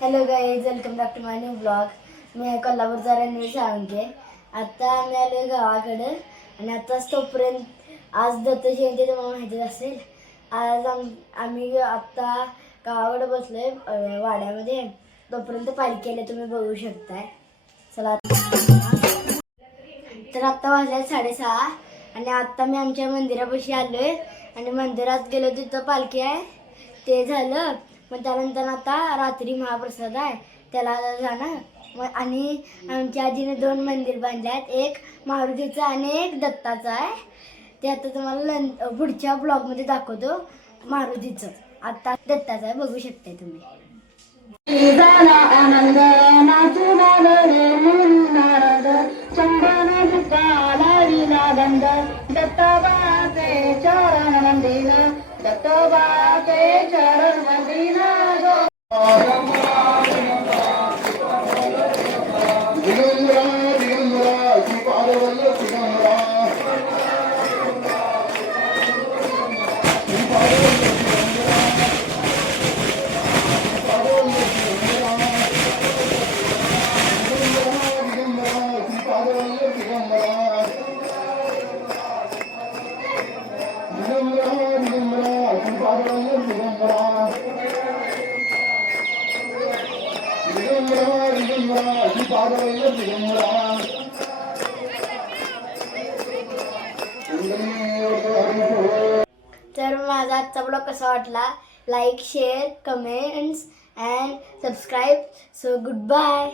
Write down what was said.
Hello guys, welcome back to my new blog. मी आहे कोल्हापूरचा रणवीर साळुंखे. आता आम्ही आलो आहे गावाकडे आणि आताच तोपर्यंत आज दत्त जयंती तुम्हाला माहितीच असेल. आज आम्ही आत्ता गावाकडे बसलो आहे वाड्यामध्ये. तोपर्यंत पालखी आली तुम्ही बघू शकताय. चला तर आत्ता वाजले 6:30 आणि आत्ता मी आमच्या मंदिरापाशी आलो आहे आणि मंदिरात गेलो तिथं पालखी आहे ते झालं. मग त्यानंतर आता रात्री महाप्रसाद आहे त्याला जाणं. मग आणि आमच्या आजीने 2 मंदिर बांधले आहेत, एक मारुतीचं आणि एक दत्ताचं आहे. ते आता तुम्हाला पुढच्या ब्लॉगमध्ये दाखवतो. मारुतीचं आता दत्ताचं आहे, बघू शकता तुम्ही. आनंद नाचू लागले नारद चंदन फुकाला गंध दत्तोबाचे चरण वंदिन दत्तोबाचे चरण वंदिन तर माझा आजचा ब्लॉग कसा वाटला, like share comments and subscribe. So good bye.